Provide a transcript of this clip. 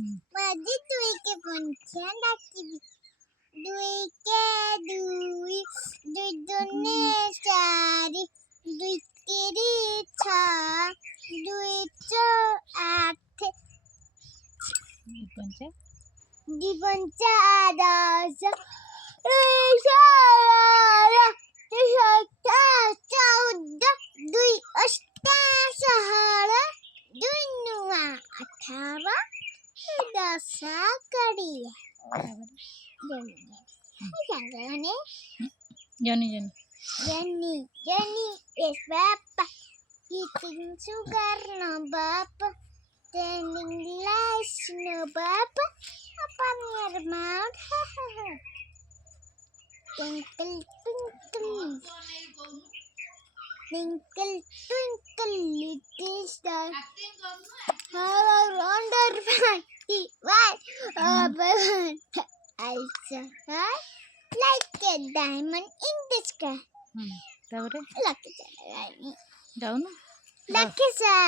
माझी दुईके पंछियाँ डाकिबी दुईके दुई दुई दुने चारि दुई तिरी छः दुई चौ आठ दुई पंचा दस दुई सोलह दुई सत्रह चौदह दुई अष्टा षोलह दुई नौ अठारह दस करिए Johnny Jenny is Papa eating sugar no Papa turning lights no Papa open your mouth twinkle twinkle twinkle twinkle little star how I wonder why I saw her like a diamond in the sky. তারপরে Lucky Star. যাও না Lucky Star.